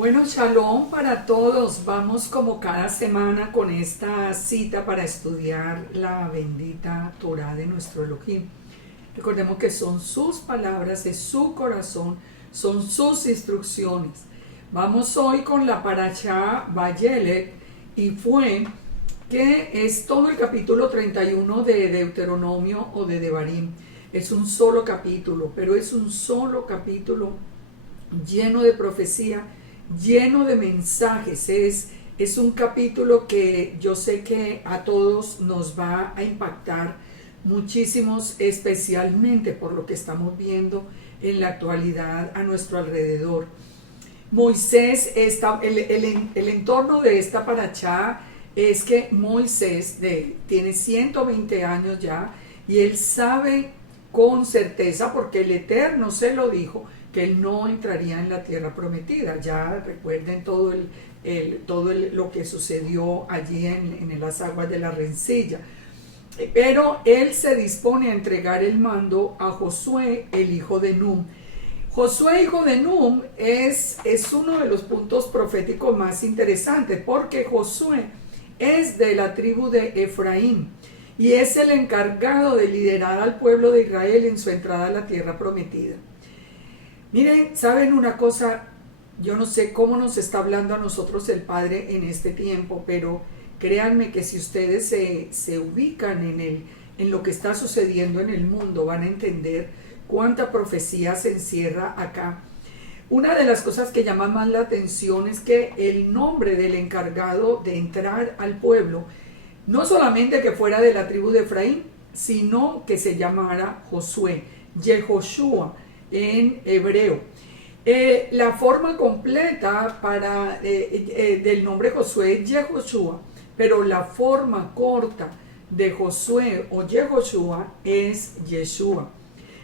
Bueno, shalom para todos. Vamos como cada semana con esta cita para estudiar la bendita Torah de nuestro Elohim. Recordemos que son sus palabras, es su corazón, son sus instrucciones. Vamos hoy con la Parashá Vayeleth y fue que es todo el capítulo 31 de Deuteronomio o de Devarim. Es un solo capítulo, pero es un solo capítulo lleno de profecía, lleno de mensajes. Es un capítulo que yo sé que a todos nos va a impactar muchísimos, especialmente por lo que estamos viendo en la actualidad a nuestro alrededor. Moisés, el entorno de esta parashá es que Moisés tiene 120 años ya y él sabe con certeza, porque el Eterno se lo dijo, que él no entraría en la tierra prometida. Ya recuerden todo lo que sucedió allí en las aguas de la rencilla. Pero él se dispone a entregar el mando a Josué, el hijo de Nun. Josué, hijo de Nun, es uno de los puntos proféticos más interesantes, porque Josué es de la tribu de Efraín y es el encargado de liderar al pueblo de Israel en su entrada a la tierra prometida. Miren, ¿saben una cosa? Yo no sé cómo nos está hablando a nosotros el Padre en este tiempo, pero créanme que si ustedes se ubican en lo que está sucediendo en el mundo, van a entender cuánta profecía se encierra acá. Una de las cosas que llama más la atención es que el nombre del encargado de entrar al pueblo, no solamente que fuera de la tribu de Efraín, sino que se llamara Josué, Yehoshua en hebreo. La forma completa del nombre Josué es Yehoshua, pero la forma corta de Josué o Yehoshua es Yeshua.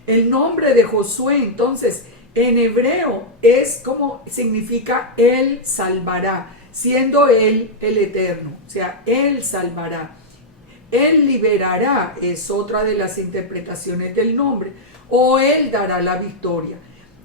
El nombre de Josué entonces en hebreo es como significa él salvará, siendo él el eterno, o sea, él salvará. Él liberará es otra de las interpretaciones del nombre, o él dará la victoria.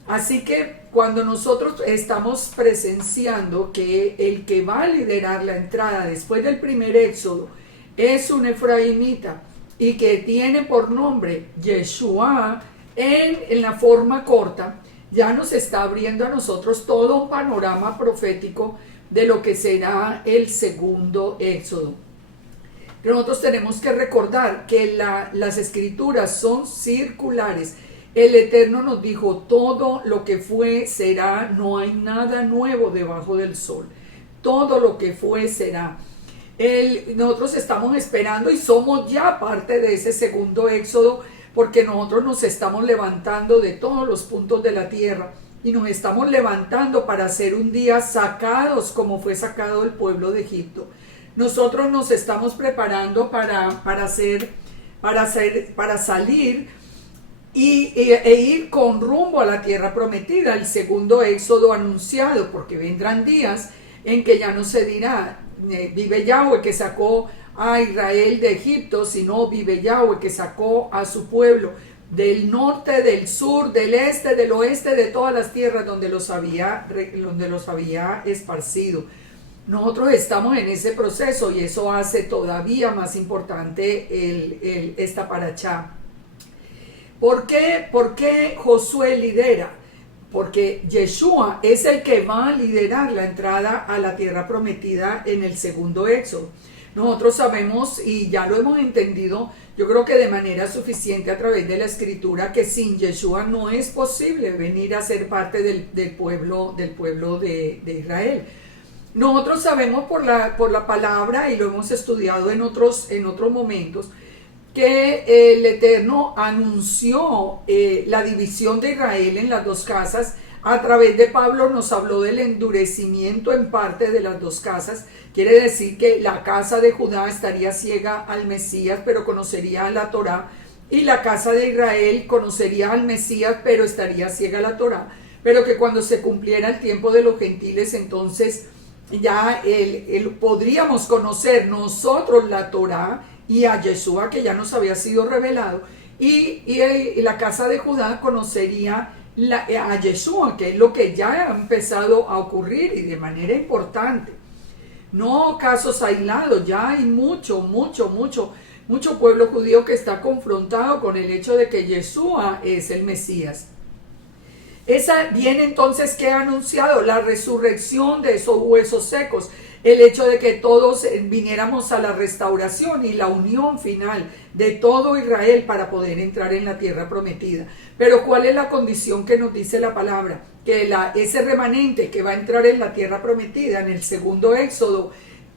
Así que cuando nosotros estamos presenciando que el que va a liderar la entrada después del primer éxodo es un efraimita y que tiene por nombre Yeshua en la forma corta, ya nos está abriendo a nosotros todo un panorama profético de lo que será el segundo éxodo. Pero nosotros tenemos que recordar que las escrituras son circulares. El Eterno nos dijo, todo lo que fue será, no hay nada nuevo debajo del sol. Todo lo que fue será. Nosotros estamos esperando y somos ya parte de ese segundo éxodo, porque nosotros nos estamos levantando de todos los puntos de la tierra y nos estamos levantando para ser un día sacados como fue sacado el pueblo de Egipto. Nosotros nos estamos preparando para salir e ir con rumbo a la tierra prometida, el segundo éxodo anunciado, porque vendrán días en que ya no se dirá, vive Yahweh que sacó a Israel de Egipto, sino vive Yahweh que sacó a su pueblo del norte, del sur, del este, del oeste, de todas las tierras donde los había esparcido. Nosotros estamos en ese proceso y eso hace todavía más importante esta parashá. ¿Por qué Josué lidera? Porque Yeshua es el que va a liderar la entrada a la tierra prometida en el segundo éxodo. Nosotros sabemos y ya lo hemos entendido, yo creo que de manera suficiente a través de la escritura, que sin Yeshua no es posible venir a ser parte del pueblo de Israel. Nosotros sabemos por la palabra, y lo hemos estudiado en otros momentos, que el Eterno anunció la división de Israel en las dos casas. A través de Pablo nos habló del endurecimiento en parte de las dos casas. Quiere decir que la casa de Judá estaría ciega al Mesías, pero conocería la Torá, y la casa de Israel conocería al Mesías, pero estaría ciega a la Torá. Pero que cuando se cumpliera el tiempo de los gentiles, entonces ya podríamos conocer nosotros la Torá y a Yeshua, que ya nos había sido revelado, y la casa de Judá conocería a Yeshua, que es lo que ya ha empezado a ocurrir y de manera importante. No casos aislados, ya hay mucho pueblo judío que está confrontado con el hecho de que Yeshua es el Mesías. Esa viene entonces que ha anunciado la resurrección de esos huesos secos, el hecho de que todos viniéramos a la restauración y la unión final de todo Israel para poder entrar en la tierra prometida. Pero ¿cuál es la condición que nos dice la palabra? Que ese remanente que va a entrar en la tierra prometida en el segundo éxodo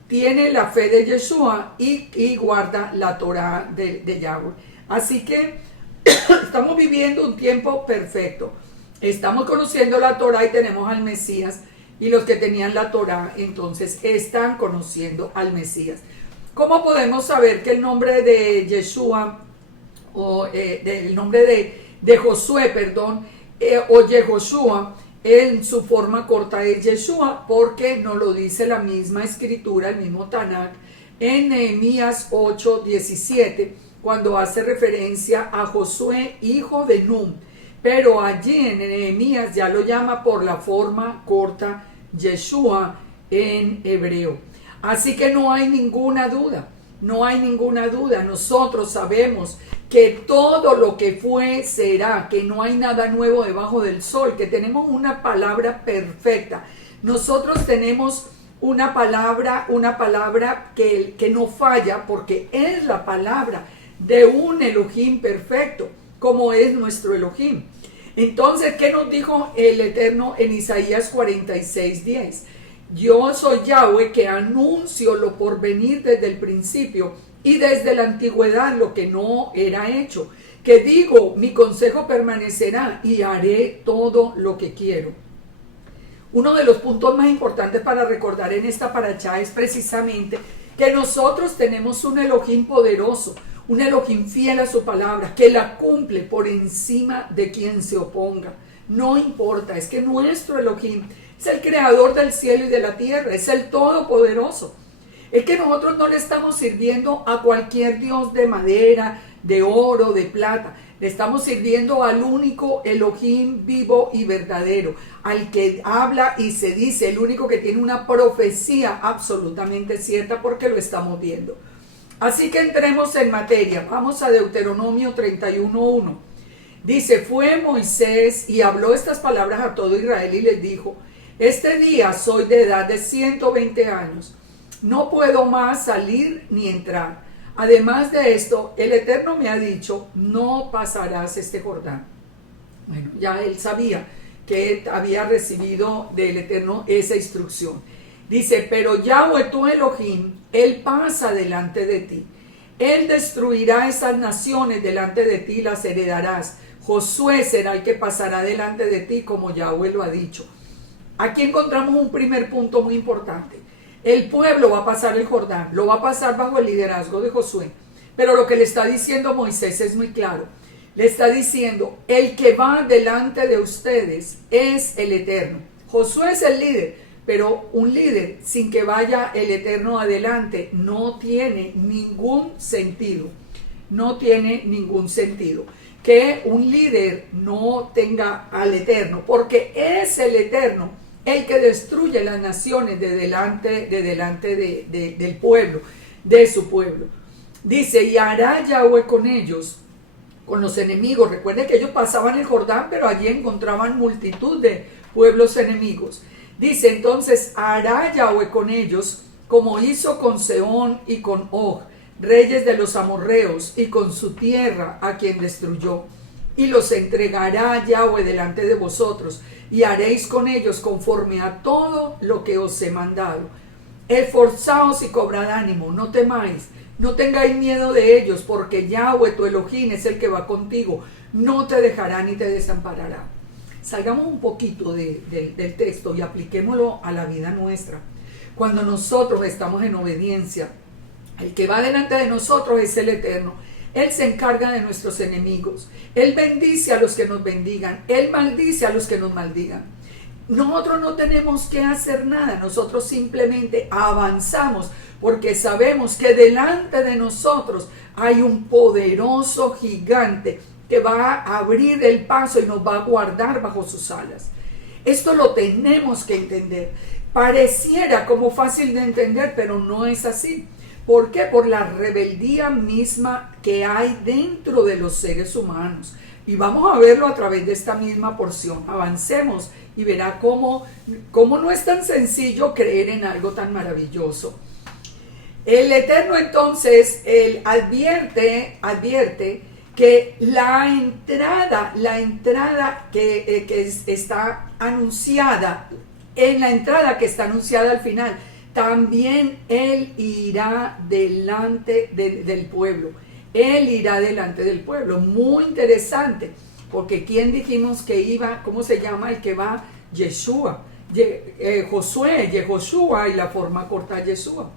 tiene la fe de Yeshua y guarda la Torá de Yahweh. Así que estamos viviendo un tiempo perfecto. Estamos conociendo la Torá y tenemos al Mesías, y los que tenían la Torá entonces están conociendo al Mesías. ¿Cómo podemos saber que el nombre de Yeshua o el nombre de Josué, o Yehoshua en su forma corta es Yeshua? Porque nos lo dice la misma escritura, el mismo Tanakh, en Nehemías 8:17, cuando hace referencia a Josué, hijo de Nun. Pero allí en Nehemías ya lo llama por la forma corta Yeshua en hebreo. Así que no hay ninguna duda, nosotros sabemos que todo lo que fue será, que no hay nada nuevo debajo del sol, que tenemos una palabra perfecta. Nosotros tenemos una palabra que no falla, porque es la palabra de un Elohim perfecto, como es nuestro Elohim. Entonces, ¿qué nos dijo el Eterno en Isaías 46:10? Yo soy Yahweh, que anuncio lo por venir desde el principio y desde la antigüedad lo que no era hecho, que digo, mi consejo permanecerá y haré todo lo que quiero. Uno de los puntos más importantes para recordar en esta parashá es precisamente que nosotros tenemos un Elohim poderoso, un Elohim fiel a su palabra, que la cumple por encima de quien se oponga. No importa, es que nuestro Elohim es el creador del cielo y de la tierra, es el todopoderoso. Es que nosotros no le estamos sirviendo a cualquier dios de madera, de oro, de plata. Le estamos sirviendo al único Elohim vivo y verdadero, al que habla y se dice, el único que tiene una profecía absolutamente cierta, porque lo estamos viendo. Así que entremos en materia. Vamos a Deuteronomio 31:1. Dice, fue Moisés y habló estas palabras a todo Israel y les dijo, este día soy de edad de 120 años, no puedo más salir ni entrar. Además de esto, el Eterno me ha dicho, no pasarás este Jordán. Bueno, ya él sabía que había recibido del Eterno esa instrucción. Dice, pero Yahweh tu Elohim, Él pasa delante de ti. Él destruirá esas naciones delante de ti y las heredarás. Josué será el que pasará delante de ti, como Yahweh lo ha dicho. Aquí encontramos un primer punto muy importante. El pueblo va a pasar el Jordán, lo va a pasar bajo el liderazgo de Josué. Pero lo que le está diciendo Moisés es muy claro. Le está diciendo, el que va delante de ustedes es el Eterno. Josué es el líder, pero un líder sin que vaya el Eterno adelante no tiene ningún sentido. No tiene ningún sentido que un líder no tenga al Eterno, porque es el Eterno el que destruye las naciones de delante del pueblo, de su pueblo. Dice, y hará Yahweh con ellos, con los enemigos. Recuerden que ellos pasaban el Jordán, pero allí encontraban multitud de pueblos enemigos. Dice, entonces, hará Yahweh con ellos, como hizo con Sehón y con Og, reyes de los amorreos, y con su tierra, a quien destruyó. Y los entregará Yahweh delante de vosotros, y haréis con ellos conforme a todo lo que os he mandado. Esforzaos y cobrad ánimo, no temáis, no tengáis miedo de ellos, porque Yahweh tu Elohim es el que va contigo, no te dejará ni te desamparará. Salgamos un poquito del texto y apliquémoslo a la vida nuestra. Cuando nosotros estamos en obediencia, el que va delante de nosotros es el Eterno. Él se encarga de nuestros enemigos. Él bendice a los que nos bendigan. Él maldice a los que nos maldigan. Nosotros no tenemos que hacer nada. Nosotros simplemente avanzamos porque sabemos que delante de nosotros hay un poderoso gigante que va a abrir el paso y nos va a guardar bajo sus alas. Esto lo tenemos que entender. Pareciera como fácil de entender, pero no es así. ¿Por qué? Por la rebeldía misma que hay dentro de los seres humanos. Y vamos a verlo a través de esta misma porción. Avancemos y verá cómo no es tan sencillo creer en algo tan maravilloso. El Eterno entonces advierte que la entrada que está anunciada, en la entrada que está anunciada al final, también Él irá delante del pueblo. Él irá delante del pueblo. Muy interesante, porque ¿quién dijimos que iba? ¿Cómo se llama el que va? Yeshua. Josué, Yehoshua, y la forma corta Yeshua.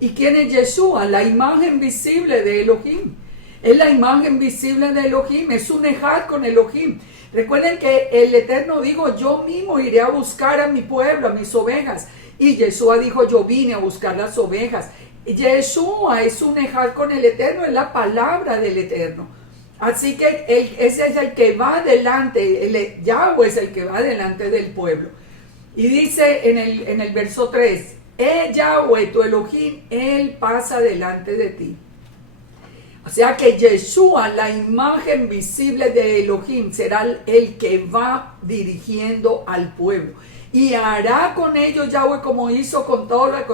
¿Y quién es Yeshua? La imagen visible de Elohim. Es la imagen visible de Elohim, es un ejad con Elohim. Recuerden que el Eterno dijo, yo mismo iré a buscar a mi pueblo, a mis ovejas. Y Yeshua dijo, yo vine a buscar las ovejas. Yeshua es un ejad con el Eterno, es la palabra del Eterno. Así que ese es el que va delante, Yahweh es el que va delante del pueblo. Y dice en el verso 3, Yahweh, tu Elohim, Él pasa delante de ti. O sea que Yeshua, la imagen visible de Elohim, será el que va dirigiendo al pueblo. Y hará con ellos Yahweh como hizo con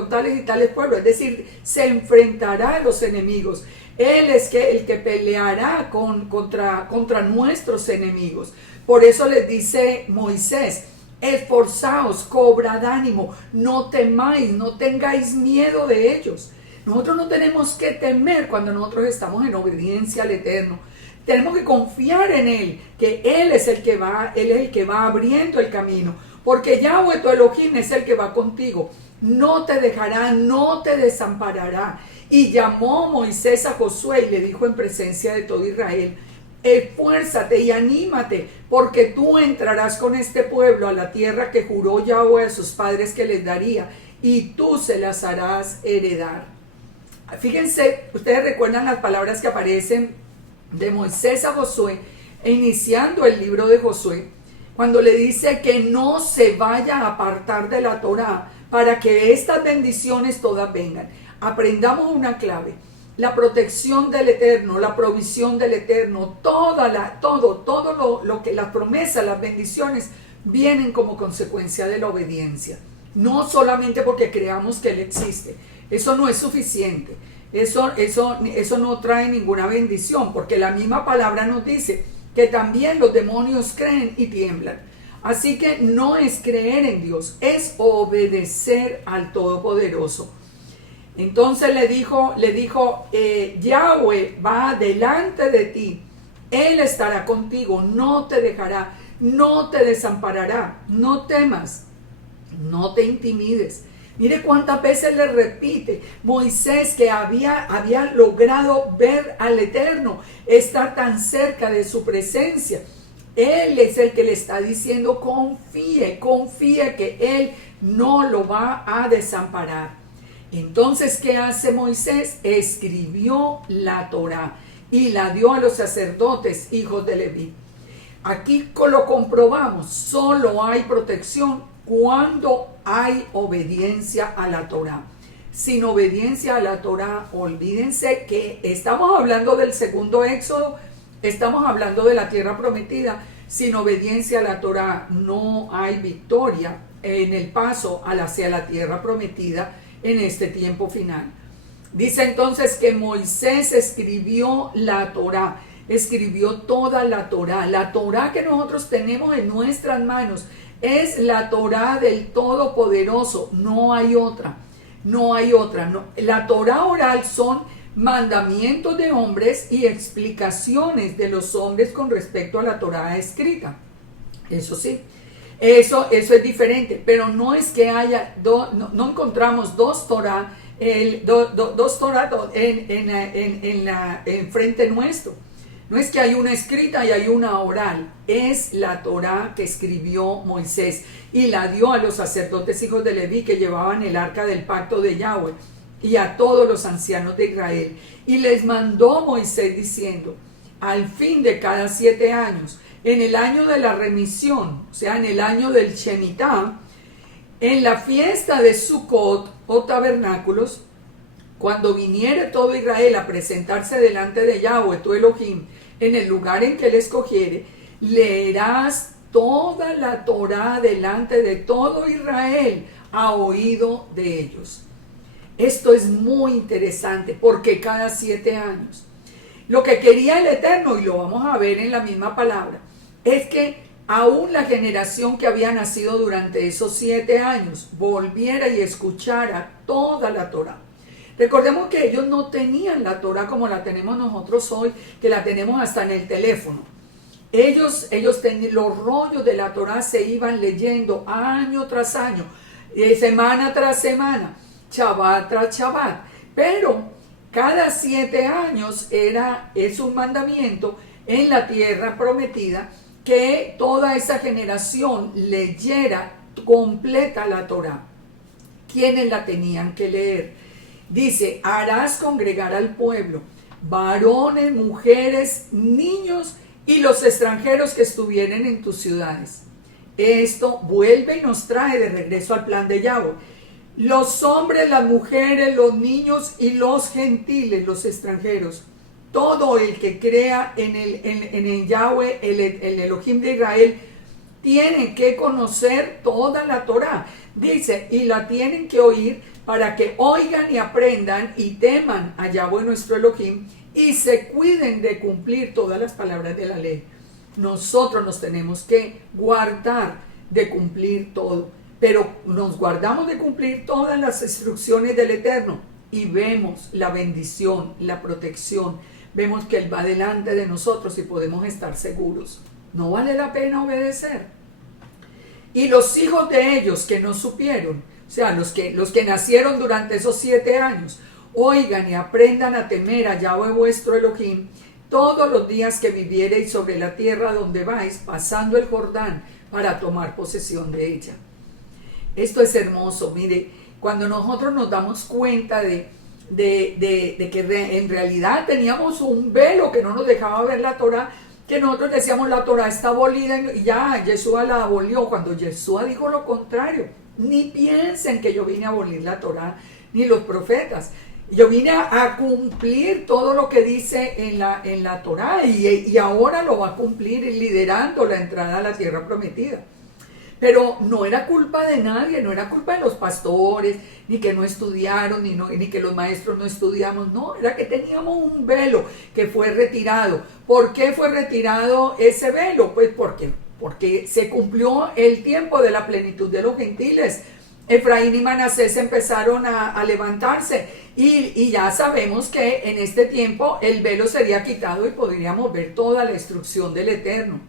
tales y tales pueblos. Es decir, se enfrentará a los enemigos. Él es el que peleará contra nuestros enemigos. Por eso les dice Moisés, esforzaos, cobrad ánimo, no temáis, no tengáis miedo de ellos. Nosotros no tenemos que temer cuando nosotros estamos en obediencia al Eterno. Tenemos que confiar en Él, que Él es el que va abriendo el camino. Porque Yahweh tu Elohim es el que va contigo. No te dejará, no te desamparará. Y llamó Moisés a Josué y le dijo en presencia de todo Israel, esfuérzate y anímate, porque tú entrarás con este pueblo a la tierra que juró Yahweh a sus padres que les daría, y tú se las harás heredar. Fíjense, ustedes recuerdan las palabras que aparecen de Moisés a Josué, iniciando el libro de Josué, cuando le dice que no se vaya a apartar de la Torá para que estas bendiciones todas vengan. Aprendamos una clave: la protección del Eterno, la provisión del Eterno, todo lo que las promesas, las bendiciones vienen como consecuencia de la obediencia. No solamente porque creamos que Él existe. Eso no es suficiente. Eso no trae ninguna bendición, porque la misma palabra nos dice que también los demonios creen y tiemblan. Así que no es creer en Dios, es obedecer al Todopoderoso. Entonces le dijo, Yahweh va delante de ti, Él estará contigo, no te dejará, no te desamparará, no temas, no te intimides. Mire cuántas veces le repite Moisés que había logrado ver al Eterno, estar tan cerca de su presencia. Él es el que le está diciendo, confíe que Él no lo va a desamparar. Entonces, ¿qué hace Moisés? Escribió la Torá y la dio a los sacerdotes, hijos de Leví. Aquí lo comprobamos, solo hay protección cuando hay obediencia a la Torá. Sin obediencia a la Torá, olvídense que estamos hablando del segundo éxodo, estamos hablando de la tierra prometida. Sin obediencia a la Torá no hay victoria en el paso hacia la tierra prometida en este tiempo final. Dice entonces que Moisés escribió la Torá, escribió toda la Torá que nosotros tenemos en nuestras manos. Es la Torá del Todopoderoso, no hay otra. La Torá oral son mandamientos de hombres y explicaciones de los hombres con respecto a la Torá escrita. Eso sí, eso es diferente, pero no es que haya, no encontramos dos Torá, dos Torá en frente nuestro. No es que hay una escrita y hay una oral, es la Torá que escribió Moisés y la dio a los sacerdotes hijos de Leví que llevaban el arca del pacto de Yahweh y a todos los ancianos de Israel. Y les mandó Moisés diciendo, al fin de cada 7 años, en el año de la remisión, o sea, en el año del Shemitah, en la fiesta de Sukkot o tabernáculos, cuando viniere todo Israel a presentarse delante de Yahweh tu Elohim, en el lugar en que él escogiere, leerás toda la Torá delante de todo Israel a oído de ellos. Esto es muy interesante porque cada 7 años. Lo que quería el Eterno, y lo vamos a ver en la misma palabra, es que aún la generación que había nacido durante esos 7 años volviera y escuchara toda la Torá. Recordemos que ellos no tenían la Torá como la tenemos nosotros hoy, que la tenemos hasta en el teléfono. Ellos tenían los rollos de la Torá, se iban leyendo año tras año, semana tras semana, Shabbat tras Shabbat. Pero cada 7 años es un mandamiento en la tierra prometida que toda esa generación leyera completa la Torá. ¿Quiénes la tenían que leer? Dice, harás congregar al pueblo, varones, mujeres, niños y los extranjeros que estuvieren en tus ciudades. Esto vuelve y nos trae de regreso al plan de Yahweh. Los hombres, las mujeres, los niños y los gentiles, los extranjeros. Todo el que crea en el Yahweh, el Elohim de Israel, tiene que conocer toda la Torá. Dice, y la tienen que oír para que oigan y aprendan y teman a Yahweh nuestro Elohim y se cuiden de cumplir todas las palabras de la ley. Nosotros nos tenemos que guardar de cumplir todo, pero nos guardamos de cumplir todas las instrucciones del Eterno y vemos la bendición, la protección, vemos que Él va delante de nosotros y podemos estar seguros. No vale la pena obedecer. Y los hijos de ellos que no supieron, o sea, los que nacieron durante esos 7 años, oigan y aprendan a temer a Yahweh vuestro Elohim todos los días que viviereis sobre la tierra donde vais, pasando el Jordán para tomar posesión de ella. Esto es hermoso, mire, cuando nosotros nos damos cuenta de que en realidad teníamos un velo que no nos dejaba ver la Torá, que nosotros decíamos la Torá está abolida y ya Yeshua la abolió, cuando Yeshua dijo lo contrario. Ni piensen que yo vine a abolir la Torá, ni los profetas. Yo vine a cumplir todo lo que dice en la Torá y ahora lo va a cumplir liderando la entrada a la tierra prometida. Pero no era culpa de nadie, no era culpa de los pastores, ni que no estudiaron, ni que los maestros no estudiamos, no, era que teníamos un velo que fue retirado. ¿Por qué fue retirado ese velo? Pues porque se cumplió el tiempo de la plenitud de los gentiles. Efraín y Manasés empezaron a levantarse y ya sabemos que en este tiempo el velo sería quitado y podríamos ver toda la instrucción del Eterno.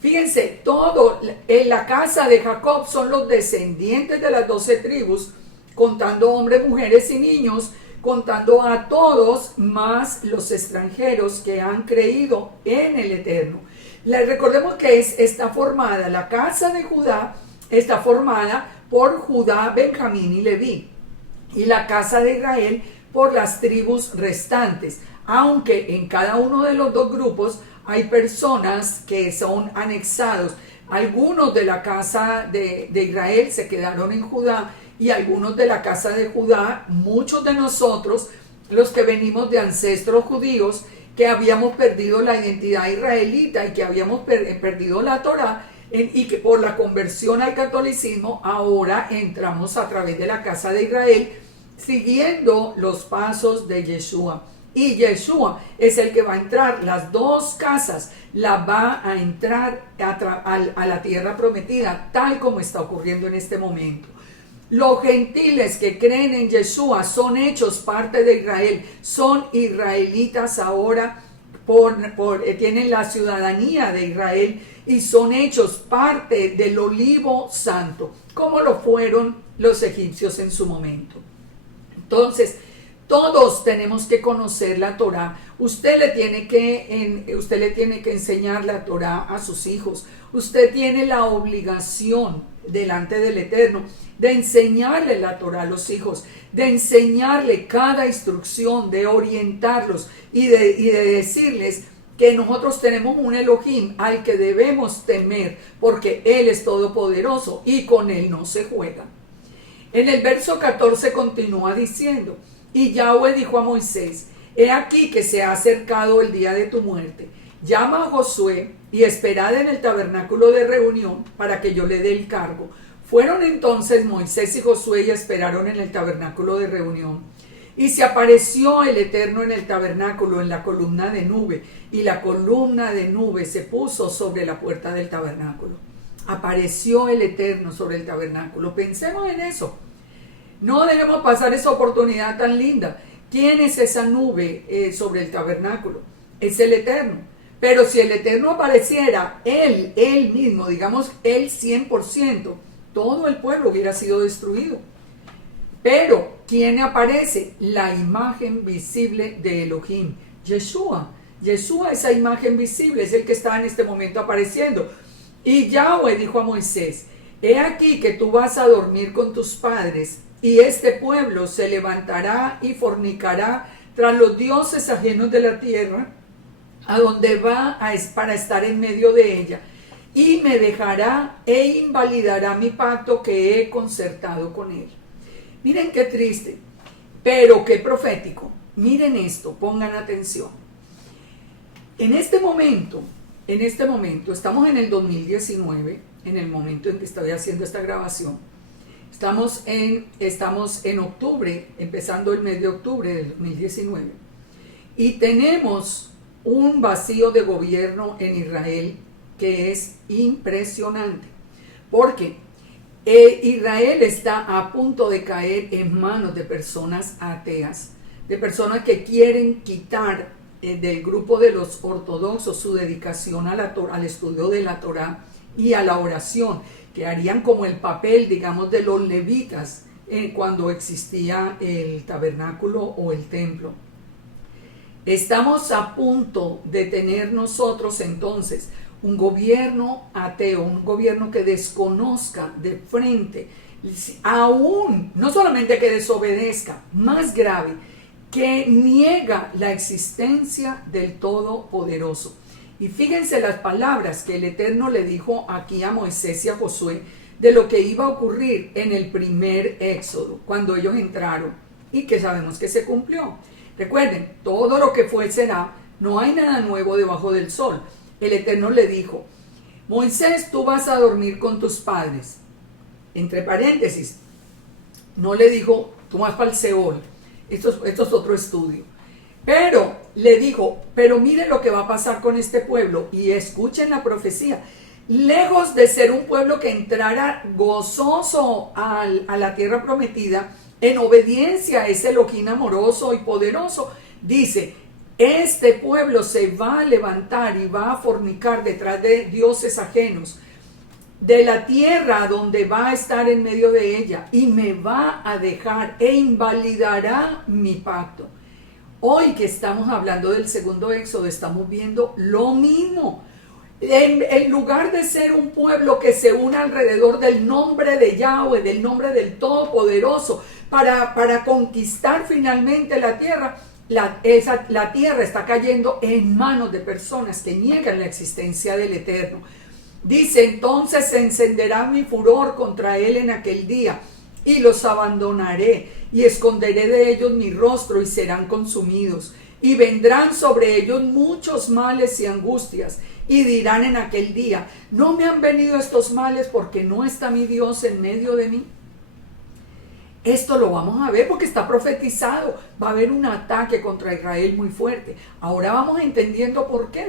Fíjense, todo en la casa de Jacob son los descendientes de las 12 tribus, contando hombres, mujeres y niños, contando a todos, más los extranjeros que han creído en el Eterno. Recordemos que está formada, la casa de Judá está formada por Judá, Benjamín y Leví, y la casa de Israel por las tribus restantes, aunque en cada uno de los dos grupos hay personas que son anexados. Algunos de la casa de Israel se quedaron en Judá y algunos de la casa de Judá, muchos de nosotros, los que venimos de ancestros judíos, que habíamos perdido la identidad israelita y que habíamos perdido la Torá, y que por la conversión al catolicismo ahora entramos a través de la casa de Israel siguiendo los pasos de Yeshua. Y Yeshua es el que va a entrar, las dos casas la va a entrar a la tierra prometida, tal como está ocurriendo en este momento. Los gentiles que creen en Yeshua son hechos parte de Israel, son israelitas ahora, tienen la ciudadanía de Israel y son hechos parte del olivo santo, como lo fueron los egipcios en su momento. Entonces, todos tenemos que conocer la Torá. Usted le tiene que enseñar la Torá a sus hijos. Usted tiene la obligación delante del Eterno de enseñarle la Torá a los hijos, de enseñarle cada instrucción, de orientarlos y de decirles que nosotros tenemos un Elohim al que debemos temer, porque Él es todopoderoso y con Él no se juega. En el verso 14 continúa diciendo, y Yahweh dijo a Moisés, he aquí que se ha acercado el día de tu muerte. Llama a Josué y esperad en el tabernáculo de reunión para que yo le dé el cargo. Fueron entonces Moisés y Josué y esperaron en el tabernáculo de reunión. Y se apareció el Eterno en el tabernáculo en la columna de nube, y la columna de nube se puso sobre la puerta del tabernáculo. Apareció el Eterno sobre el tabernáculo. Pensemos en eso. No debemos pasar esa oportunidad tan linda. ¿Quién es esa nube sobre el tabernáculo? Es el Eterno. Pero si el Eterno apareciera, Él mismo, digamos, Él 100%, todo el pueblo hubiera sido destruido. Pero, ¿quién aparece? La imagen visible de Elohim, Yeshua. Yeshua, esa imagen visible, es el que está en este momento apareciendo. Y Yahweh dijo a Moisés, he aquí que tú vas a dormir con tus padres, y este pueblo se levantará y fornicará tras los dioses ajenos de la tierra, a donde va para estar en medio de ella, y me dejará e invalidará mi pacto que he concertado con él. Miren qué triste, pero qué profético. Miren esto, pongan atención. En este momento, estamos en el 2019, en el momento en que estoy haciendo esta grabación. Estamos en octubre, empezando el mes de octubre del 2019. Y tenemos un vacío de gobierno en Israel que es impresionante. Porque Israel está a punto de caer en manos de personas ateas, de personas que quieren quitar del grupo de los ortodoxos su dedicación al estudio de la Torá y a la oración, que harían como el papel, digamos, de los levitas cuando existía el tabernáculo o el templo. Estamos a punto de tener nosotros entonces un gobierno ateo, un gobierno que desconozca de frente, aún, no solamente que desobedezca, más grave, que niega la existencia del Todopoderoso. Y fíjense las palabras que el Eterno le dijo aquí a Moisés y a Josué de lo que iba a ocurrir en el primer éxodo, cuando ellos entraron, y que sabemos que se cumplió. Recuerden, todo lo que fue será, no hay nada nuevo debajo del sol. El Eterno le dijo, Moisés, tú vas a dormir con tus padres. Entre paréntesis, no le dijo, tú vas para el Seol. Esto es otro estudio. Pero le dijo, pero mire lo que va a pasar con este pueblo. Y escuchen la profecía. Lejos de ser un pueblo que entrara gozoso a la tierra prometida, en obediencia a ese Elohim amoroso y poderoso, dice, este pueblo se va a levantar y va a fornicar detrás de dioses ajenos, de la tierra donde va a estar en medio de ella, y me va a dejar e invalidará mi pacto. Hoy que estamos hablando del segundo éxodo, estamos viendo lo mismo. En lugar de ser un pueblo que se une alrededor del nombre de Yahweh, del nombre del Todopoderoso, para conquistar finalmente la tierra, la tierra está cayendo en manos de personas que niegan la existencia del Eterno. Dice, entonces se encenderá mi furor contra él en aquel día, y los abandonaré, y esconderé de ellos mi rostro, y serán consumidos. Y vendrán sobre ellos muchos males y angustias, y dirán en aquel día, ¿no me han venido estos males porque no está mi Dios en medio de mí? Esto lo vamos a ver porque está profetizado. Va a haber un ataque contra Israel muy fuerte. Ahora vamos entendiendo por qué.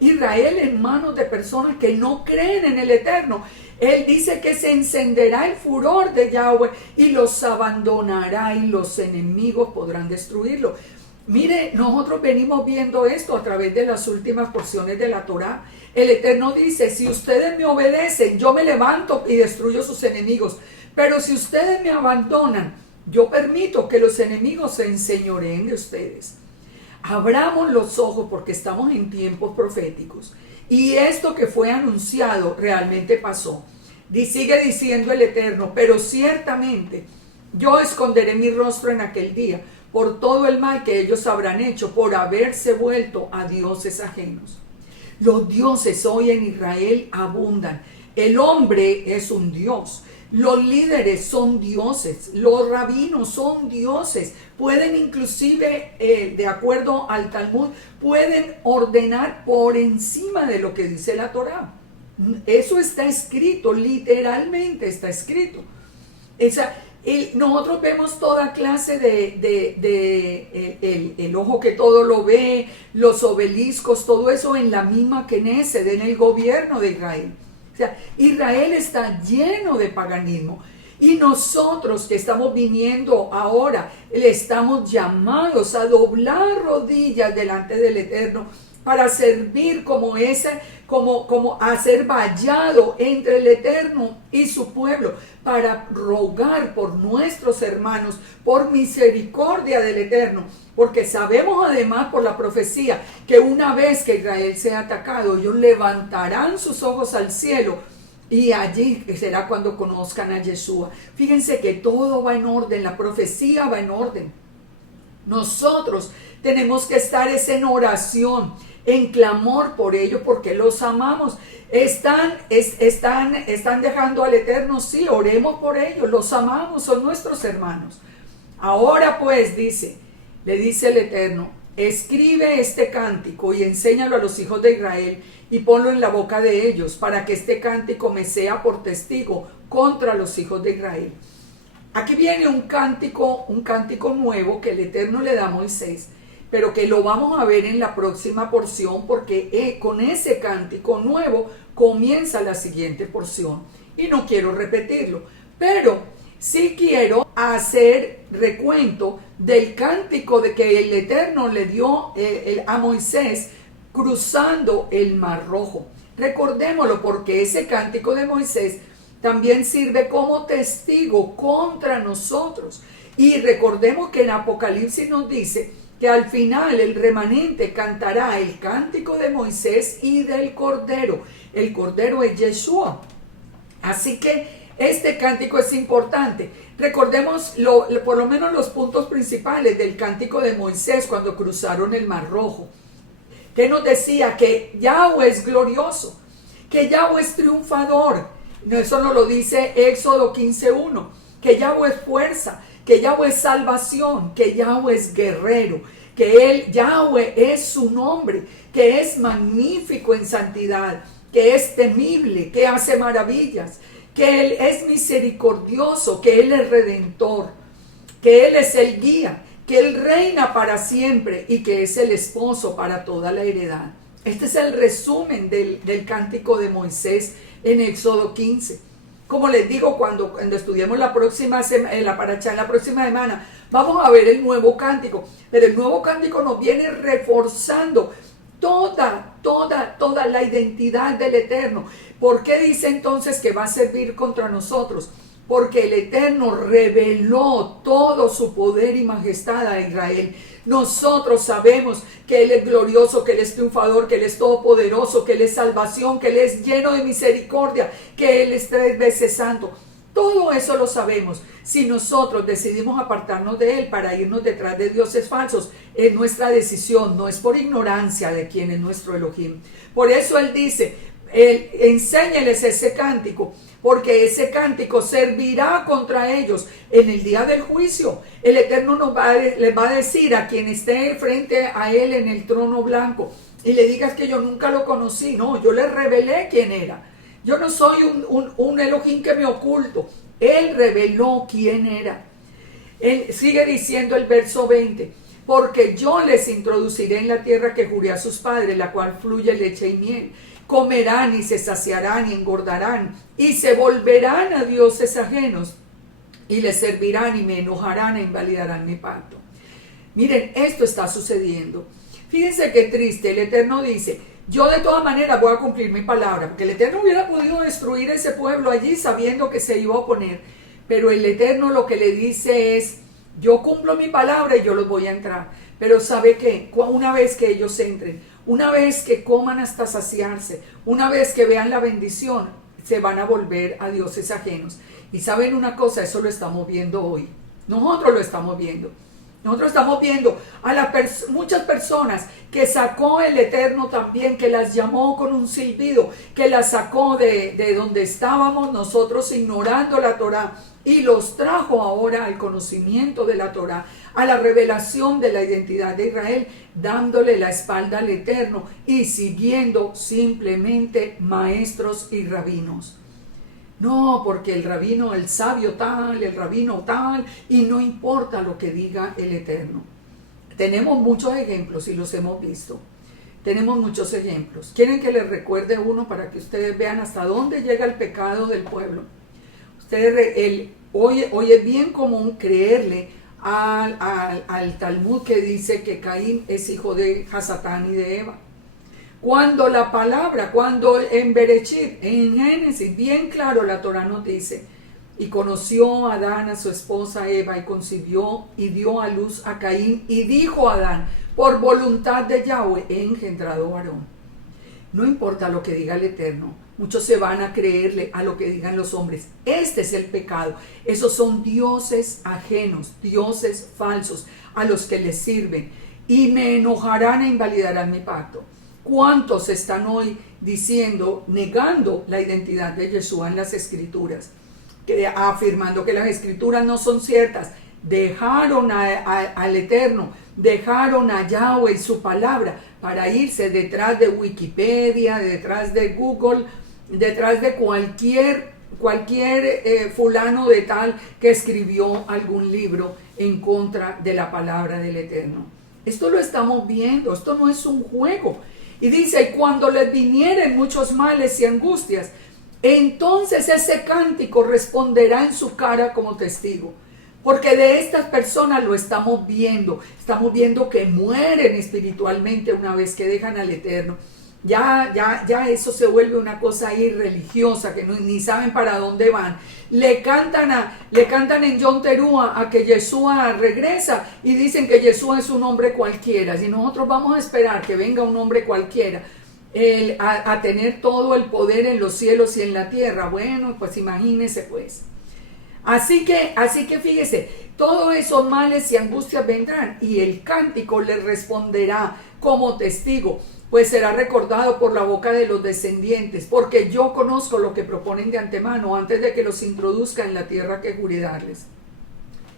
Israel en manos de personas que no creen en el Eterno. Él dice que se encenderá el furor de Yahweh y los abandonará y los enemigos podrán destruirlo. Mire, nosotros venimos viendo esto a través de las últimas porciones de la Torá. El Eterno dice, si ustedes me obedecen, yo me levanto y destruyo sus enemigos. Pero si ustedes me abandonan, yo permito que los enemigos se enseñoreen de ustedes. Abramos los ojos porque estamos en tiempos proféticos. Y esto que fue anunciado realmente pasó. Y sigue diciendo el Eterno, pero ciertamente yo esconderé mi rostro en aquel día, por todo el mal que ellos habrán hecho, por haberse vuelto a dioses ajenos. Los dioses hoy en Israel abundan. El hombre es un dios. Los líderes son dioses. Los rabinos son dioses. Pueden inclusive, de acuerdo al Talmud, pueden ordenar por encima de lo que dice la Torá. Eso está escrito, literalmente está escrito. Nosotros vemos toda clase el ojo que todo lo ve, los obeliscos, todo eso en la misma Knesset, en el gobierno de Israel. O sea, Israel está lleno de paganismo. Y nosotros que estamos viniendo ahora, le estamos llamados a doblar rodillas delante del Eterno para servir como a ser vallado entre el Eterno y su pueblo, para rogar por nuestros hermanos, por misericordia del Eterno, porque sabemos además por la profecía que una vez que Israel sea atacado, ellos levantarán sus ojos al cielo y allí será cuando conozcan a Yeshua. Fíjense que todo va en orden, la profecía va en orden. Nosotros tenemos que estar en oración, en clamor por ellos, porque los amamos. Están dejando al Eterno, sí, oremos por ellos, los amamos, son nuestros hermanos. Ahora pues le dice el Eterno, escribe este cántico y enséñalo a los hijos de Israel y ponlo en la boca de ellos, para que este cántico me sea por testigo contra los hijos de Israel. Aquí viene un cántico nuevo que el Eterno le da a Moisés, pero que lo vamos a ver en la próxima porción, porque con ese cántico nuevo comienza la siguiente porción. Y no quiero repetirlo, pero sí quiero hacer recuento del cántico de que el Eterno le dio a Moisés cruzando el Mar Rojo. Recordémoslo, porque ese cántico de Moisés también sirve como testigo contra nosotros. Y recordemos que en Apocalipsis nos dice que al final el remanente cantará el cántico de Moisés y del Cordero. El Cordero es Yeshua. Así que este cántico es importante. Recordemos por lo menos los puntos principales del cántico de Moisés cuando cruzaron el Mar Rojo. Que nos decía que Yahweh es glorioso, que Yahweh es triunfador. Eso nos lo dice Éxodo 15:1. Que Yahweh es fuerza, que Yahweh es salvación, que Yahweh es guerrero, que Yahweh es su nombre, que es magnífico en santidad, que es temible, que hace maravillas, que Él es misericordioso, que Él es redentor, que Él es el guía, que Él reina para siempre y que es el esposo para toda la heredad. Este es el resumen del cántico de Moisés en Éxodo 15. Como les digo, cuando estudiemos la próxima semana, vamos a ver el nuevo cántico. Pero el nuevo cántico nos viene reforzando toda la identidad del Eterno. ¿Por qué dice entonces que va a servir contra nosotros? Porque el Eterno reveló todo su poder y majestad a Israel. Nosotros sabemos que Él es glorioso, que Él es triunfador, que Él es todopoderoso, que Él es salvación, que Él es lleno de misericordia, que Él es 3 veces santo. Todo eso lo sabemos. Si nosotros decidimos apartarnos de Él para irnos detrás de dioses falsos, es nuestra decisión, no es por ignorancia de quién es nuestro Elohim. Por eso Él dice, enséñeles ese cántico, porque ese cántico servirá contra ellos en el día del juicio. El Eterno les va a decir a quien esté frente a Él en el trono blanco y le digas que yo nunca lo conocí. No, yo le revelé quién era. Yo no soy un Elohim que me oculto. Él reveló quién era. Él sigue diciendo el verso 20. Porque yo les introduciré en la tierra que juré a sus padres, la cual fluye leche y miel. Comerán y se saciarán y engordarán y se volverán a dioses ajenos y les servirán y me enojarán e invalidarán mi pacto. Miren, esto está sucediendo. Fíjense qué triste. El Eterno dice, yo de todas maneras voy a cumplir mi palabra, porque el Eterno hubiera podido destruir ese pueblo allí sabiendo que se iba a oponer, pero el Eterno lo que le dice es, yo cumplo mi palabra y yo los voy a entrar. Pero ¿sabe qué? Una vez que ellos entren, una vez que coman hasta saciarse, una vez que vean la bendición, se van a volver a dioses ajenos. Y saben una cosa, eso lo estamos viendo hoy. Nosotros lo estamos viendo. Nosotros estamos viendo a muchas personas que sacó el Eterno también, que las llamó con un silbido, que las sacó de donde estábamos nosotros ignorando la Torá y los trajo ahora al conocimiento de la Torá, a la revelación de la identidad de Israel, dándole la espalda al Eterno y siguiendo simplemente maestros y rabinos. No, porque el rabino, el sabio tal, el rabino tal, y no importa lo que diga el Eterno. Tenemos muchos ejemplos y los hemos visto. Tenemos muchos ejemplos. ¿Quieren que les recuerde uno para que ustedes vean hasta dónde llega el pecado del pueblo? Hoy es bien común creerle al Talmud que dice que Caín es hijo de Hasatán y de Eva. Cuando la palabra, cuando en Bereshit, en Génesis, bien claro la Torá nos dice, y conoció Adán a su esposa Eva y concibió y dio a luz a Caín y dijo a Adán, por voluntad de Yahweh he engendrado varón. No importa lo que diga el Eterno, muchos se van a creerle a lo que digan los hombres. Este es el pecado. Esos son dioses ajenos, dioses falsos a los que les sirven y me enojarán e invalidarán mi pacto. ¿Cuántos están hoy diciendo, negando la identidad de Yeshua en las escrituras? Afirmando que las escrituras no son ciertas. Dejaron al Eterno, dejaron a Yahweh y su palabra para irse detrás de Wikipedia, detrás de Google, detrás de cualquier fulano de tal que escribió algún libro en contra de la palabra del Eterno. Esto lo estamos viendo, esto no es un juego. Y dice, y cuando les vinieren muchos males y angustias, entonces ese cántico responderá en su cara como testigo. Porque de estas personas lo estamos viendo que mueren espiritualmente una vez que dejan al Eterno. Ya eso se vuelve una cosa irreligiosa, que ni saben para dónde van. Le cantan en Yom Teruah a que Yeshua regresa y dicen que Yeshua es un hombre cualquiera. Si nosotros vamos a esperar que venga un hombre cualquiera a tener todo el poder en los cielos y en la tierra, bueno, pues imagínense pues. Así que fíjese, todos esos males y angustias vendrán y el cántico le responderá como testigo, pues será recordado por la boca de los descendientes, porque yo conozco lo que proponen de antemano antes de que los introduzca en la tierra que juré darles.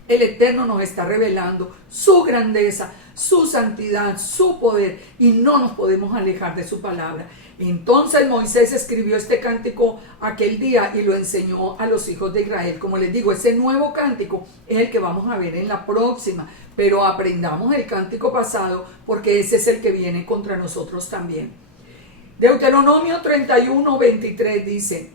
El Eterno nos está revelando su grandeza, su santidad, su poder y no nos podemos alejar de su palabra. Entonces Moisés escribió este cántico aquel día y lo enseñó a los hijos de Israel. Como les digo, ese nuevo cántico es el que vamos a ver en la próxima, pero aprendamos el cántico pasado porque ese es el que viene contra nosotros también. Deuteronomio 31:23 dice,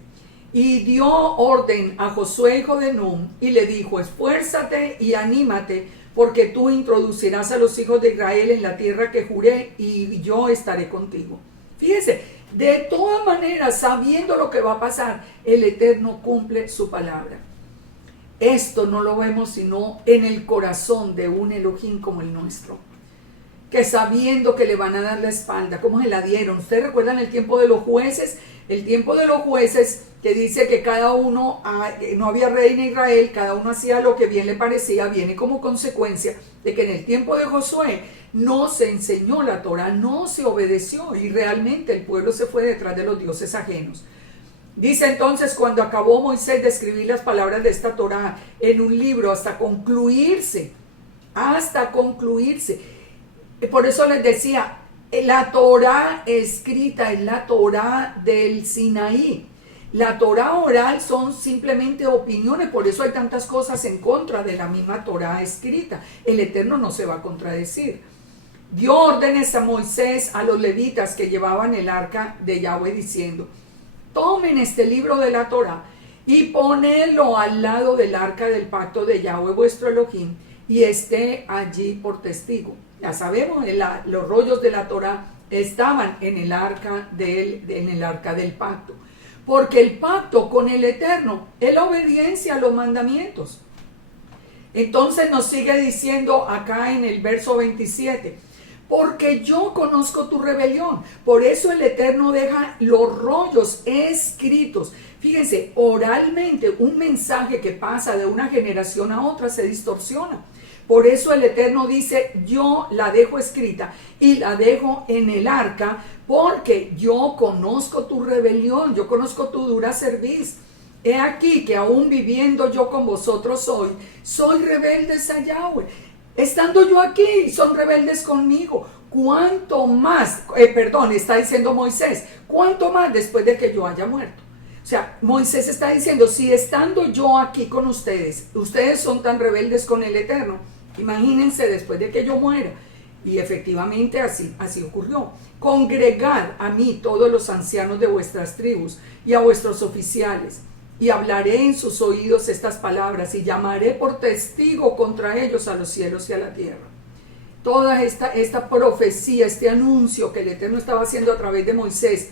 y dio orden a Josué hijo de Nun y le dijo, esfuérzate y anímate porque tú introducirás a los hijos de Israel en la tierra que juré y yo estaré contigo. Fíjese, de todas maneras, sabiendo lo que va a pasar, el Eterno cumple su palabra. Esto no lo vemos sino en el corazón de un Elohim como el nuestro, que sabiendo que le van a dar la espalda, ¿cómo se la dieron? ¿Ustedes recuerdan el tiempo de los jueces? El tiempo de los jueces que dice que cada uno, no había rey en Israel, cada uno hacía lo que bien le parecía, viene como consecuencia de que en el tiempo de Josué no se enseñó la Torá, no se obedeció y realmente el pueblo se fue detrás de los dioses ajenos. Dice entonces, cuando acabó Moisés de escribir las palabras de esta Torá en un libro hasta concluirse, por eso les decía, la Torá escrita es la Torá del Sinaí. La Torá oral son simplemente opiniones, por eso hay tantas cosas en contra de la misma Torá escrita. El Eterno no se va a contradecir. Dio órdenes a Moisés, a los levitas que llevaban el arca de Yahweh diciendo, tomen este libro de la Torá y ponedlo al lado del arca del pacto de Yahweh vuestro Elohim y esté allí por testigo. Ya sabemos, los rollos de la Torá estaban en el arca del pacto. Porque el pacto con el Eterno es la obediencia a los mandamientos. Entonces nos sigue diciendo acá en el verso 27, porque yo conozco tu rebelión. Por eso el Eterno deja los rollos escritos. Fíjense, oralmente un mensaje que pasa de una generación a otra se distorsiona. Por eso el Eterno dice, yo la dejo escrita y la dejo en el arca, porque yo conozco tu rebelión, yo conozco tu dura cerviz. He aquí que aún viviendo yo con vosotros hoy, soy rebeldes a Yahweh. Estando yo aquí, son rebeldes conmigo. ¿Cuánto más? Está diciendo Moisés, ¿cuánto más después de que yo haya muerto? O sea, Moisés está diciendo, si estando yo aquí con ustedes, ustedes son tan rebeldes con el Eterno, imagínense después de que yo muera. Y efectivamente así ocurrió. Congregad a mí todos los ancianos de vuestras tribus y a vuestros oficiales, y hablaré en sus oídos estas palabras, y llamaré por testigo contra ellos a los cielos y a la tierra. Toda esta profecía, este anuncio que el Eterno estaba haciendo a través de Moisés,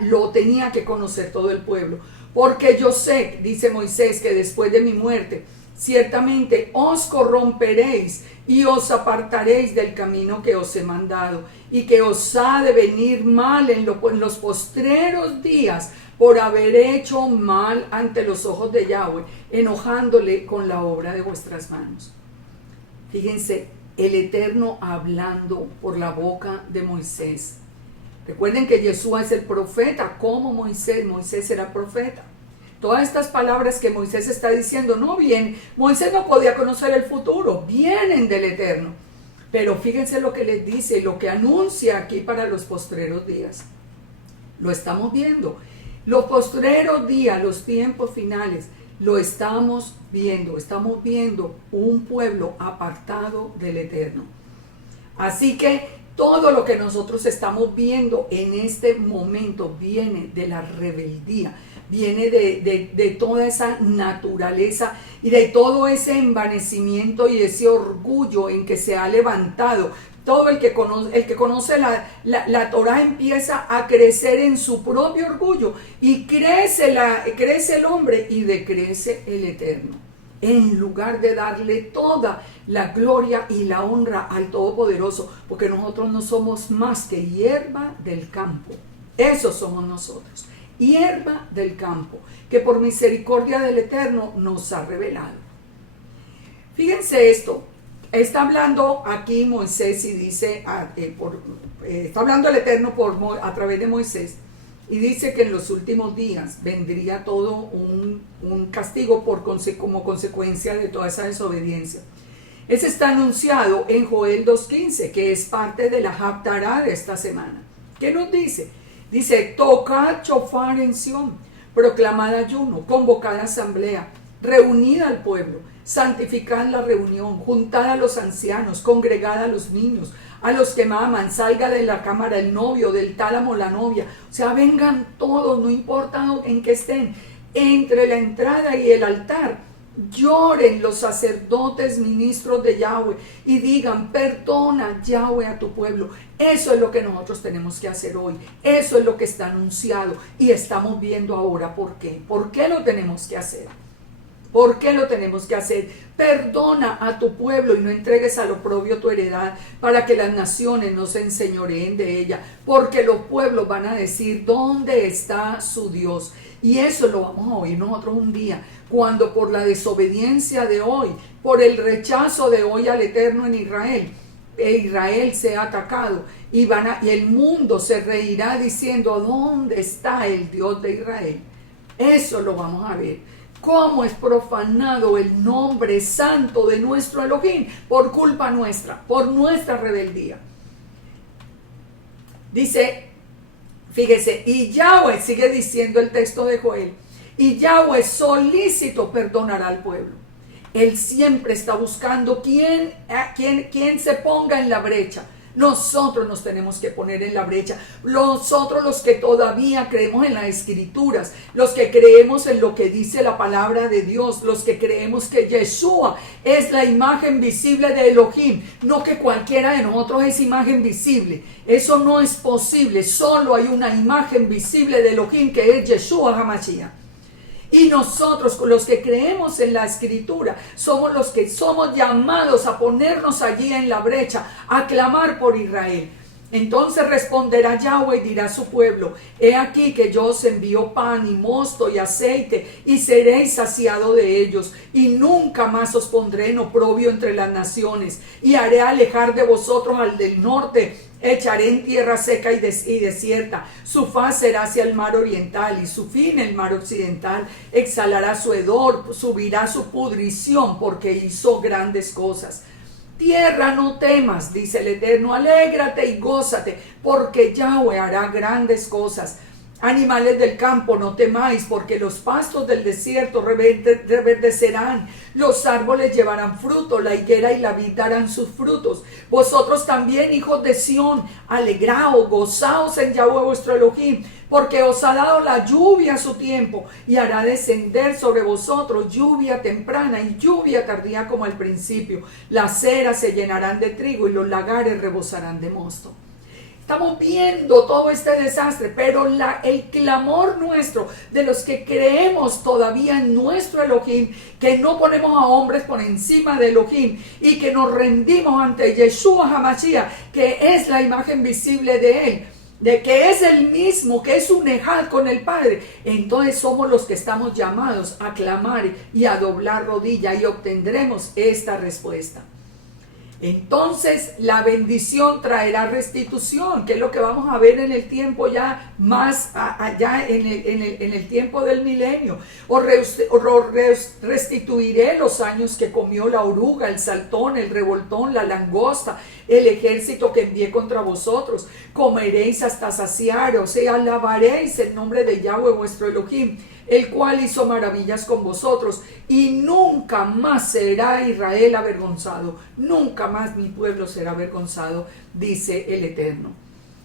lo tenía que conocer todo el pueblo. Porque yo sé, dice Moisés, que después de mi muerte, ciertamente os corromperéis y os apartaréis del camino que os he mandado, y que os ha de venir mal en los postreros días por haber hecho mal ante los ojos de Yahweh, enojándole con la obra de vuestras manos. Fíjense, el Eterno hablando por la boca de Moisés. Recuerden que Yeshua es el profeta, como Moisés era profeta. Todas estas palabras que Moisés está diciendo no vienen, Moisés no podía conocer el futuro, vienen del Eterno. Pero fíjense lo que les dice, lo que anuncia aquí para los postreros días. Lo estamos viendo. Los postreros días, los tiempos finales, lo estamos viendo un pueblo apartado del Eterno. Así que todo lo que nosotros estamos viendo en este momento viene de la rebeldía, viene de toda esa naturaleza y de todo ese envanecimiento y ese orgullo en que se ha levantado. Todo el que conoce la Torah empieza a crecer en su propio orgullo, y crece el hombre y decrece el Eterno, en lugar de darle toda la gloria y la honra al Todopoderoso, porque nosotros no somos más que hierba del campo. Eso somos nosotros, hierba del campo, que por misericordia del Eterno nos ha revelado. Fíjense esto. Está hablando aquí Moisés y dice, está hablando el Eterno a través de Moisés, y dice que en los últimos días vendría todo un castigo como consecuencia de toda esa desobediencia. Ese está anunciado en Joel 2.15, que es parte de la Haftará de esta semana. ¿Qué nos dice? Dice, tocad shofar en Sión, proclamad ayuno, convocad asamblea, reunid al pueblo, santificad la reunión, juntad a los ancianos, congregad a los niños, a los que maman, salga de la cámara el novio, del tálamo la novia. O sea, vengan todos, no importa en qué estén, entre la entrada y el altar. Lloren los sacerdotes, ministros de Yahweh, y digan, perdona Yahweh a tu pueblo. Eso es lo que nosotros tenemos que hacer hoy. Eso es lo que está anunciado y estamos viendo ahora por qué. ¿Por qué lo tenemos que hacer? ¿Por qué lo tenemos que hacer? Perdona a tu pueblo y no entregues al oprobio tu heredad, para que las naciones no se enseñoreen de ella, porque los pueblos van a decir, ¿dónde está su Dios? Y eso lo vamos a oír nosotros un día, cuando por la desobediencia de hoy, por el rechazo de hoy al Eterno en Israel, Israel sea atacado y el mundo se reirá diciendo, ¿dónde está el Dios de Israel? Eso lo vamos a ver. Cómo es profanado el nombre santo de nuestro Elohim por culpa nuestra, por nuestra rebeldía. Dice, fíjese, y Yahweh, sigue diciendo el texto de Joel, y Yahweh solícito perdonará al pueblo. Él siempre está buscando quién se ponga en la brecha. Nosotros nos tenemos que poner en la brecha. Nosotros, los que todavía creemos en las escrituras, los que creemos en lo que dice la palabra de Dios, los que creemos que Yeshua es la imagen visible de Elohim, no que cualquiera de nosotros es imagen visible. Eso no es posible. Solo hay una imagen visible de Elohim, que es Yeshua HaMashiach. Y nosotros, los que creemos en la escritura, somos los que somos llamados a ponernos allí en la brecha, a clamar por Israel. Entonces responderá Yahweh y dirá a su pueblo: he aquí que yo os envío pan y mosto y aceite, y seréis saciado de ellos, y nunca más os pondré en oprobio entre las naciones, y haré alejar de vosotros al del norte, echaré en tierra seca y desierta, su faz será hacia el mar oriental, y su fin el mar occidental. Exhalará su hedor, subirá su pudrición, porque hizo grandes cosas. Tierra, no temas, dice el Eterno, alégrate y gózate, porque Yahweh hará grandes cosas. Animales del campo, no temáis, porque los pastos del desierto reverdecerán, los árboles llevarán fruto, la higuera y la vid darán sus frutos. Vosotros también, hijos de Sión, alegraos, gozaos en Yahweh vuestro Elohim, porque os ha dado la lluvia a su tiempo, y hará descender sobre vosotros lluvia temprana y lluvia tardía como al principio. Las ceras se llenarán de trigo y los lagares rebosarán de mosto. Estamos viendo todo este desastre, pero el clamor nuestro, de los que creemos todavía en nuestro Elohim, que no ponemos a hombres por encima de Elohim y que nos rendimos ante Yeshua HaMashiach, que es la imagen visible de él, de que es el mismo, que es un ejad con el Padre, entonces somos los que estamos llamados a clamar y a doblar rodilla, y obtendremos esta respuesta. Entonces la bendición traerá restitución, que es lo que vamos a ver en el tiempo ya más allá, en el tiempo del milenio. Os restituiré los años que comió la oruga, el saltón, el revoltón, la langosta, el ejército que envié contra vosotros. Comeréis hasta saciaros y alabaréis el nombre de Yahweh vuestro Elohim, el cual hizo maravillas con vosotros, y nunca más será Israel avergonzado, nunca más mi pueblo será avergonzado, dice el Eterno.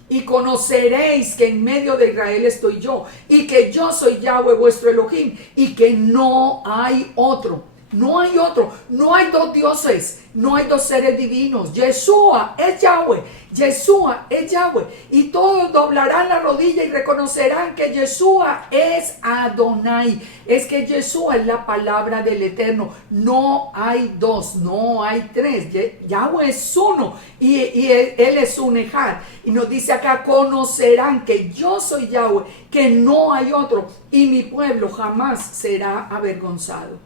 Y conoceréis que en medio de Israel estoy yo, y que yo soy Yahweh vuestro Elohim, y que no hay otro. No hay otro, no hay dos dioses, no hay dos seres divinos. Yeshua es Yahweh, Yeshua es Yahweh. Y todos doblarán la rodilla y reconocerán que Yeshua es Adonai. Es que Yeshua es la palabra del Eterno. No hay dos, no hay tres. Yahweh es uno y Él es un ejad. Y nos dice acá: conocerán que yo soy Yahweh, que no hay otro, y mi pueblo jamás será avergonzado.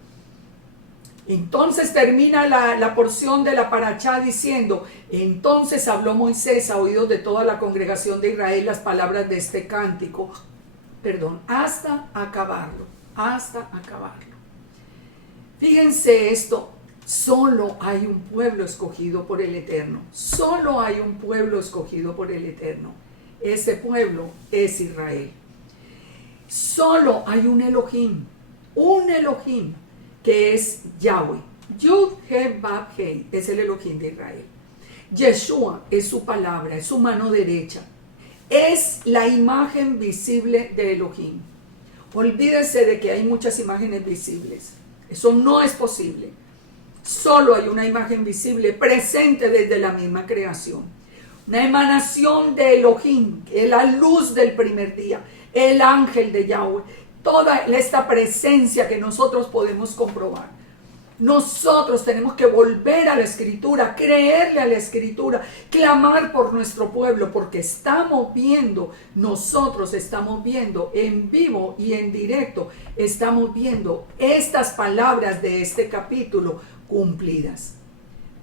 Entonces termina la porción de la parachá diciendo: entonces habló Moisés a oídos de toda la congregación de Israel las palabras de este cántico, hasta acabarlo. Fíjense esto, solo hay un pueblo escogido por el Eterno, solo hay un pueblo escogido por el Eterno. Ese pueblo es Israel. Solo hay un Elohim, que es Yahweh. Yud He Vav Hei es el Elohim de Israel. Yeshua es su palabra, es su mano derecha, es la imagen visible de Elohim. Olvídese de que hay muchas imágenes visibles, eso no es posible. Solo hay una imagen visible presente desde la misma creación, una emanación de Elohim, es la luz del primer día, el ángel de Yahweh. Toda esta presencia que nosotros podemos comprobar. Nosotros tenemos que volver a la Escritura, creerle a la Escritura, clamar por nuestro pueblo, porque nosotros estamos viendo en vivo y en directo, estamos viendo estas palabras de este capítulo cumplidas.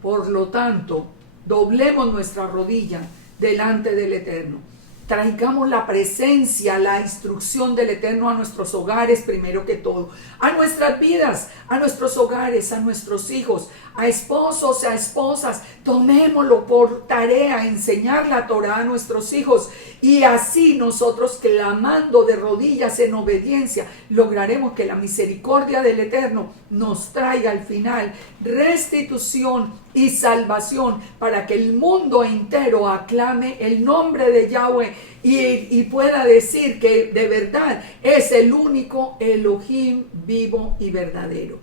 Por lo tanto, doblemos nuestra rodilla delante del Eterno. Traigamos la presencia, la instrucción del Eterno a nuestros hogares primero que todo, a nuestras vidas, a nuestros hogares, a nuestros hijos, a esposos, a esposas. Tomémoslo por tarea, enseñar la Torah a nuestros hijos, y así nosotros, clamando de rodillas en obediencia, lograremos que la misericordia del Eterno nos traiga al final restitución y salvación, para que el mundo entero aclame el nombre de Yahweh y pueda decir que de verdad es el único Elohim vivo y verdadero.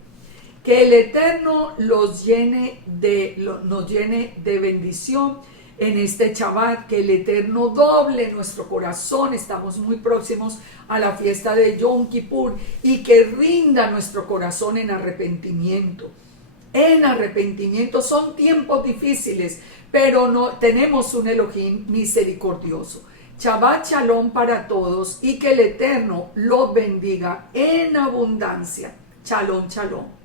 Que el Eterno nos llene de bendición en este Shabbat, que el Eterno doble nuestro corazón. Estamos muy próximos a la fiesta de Yom Kippur, y que rinda nuestro corazón en arrepentimiento. en arrepentimiento. Son tiempos difíciles, pero no tenemos un Elohim misericordioso. Shabbat Shalom para todos y que el Eterno los bendiga en abundancia. Shalom, shalom.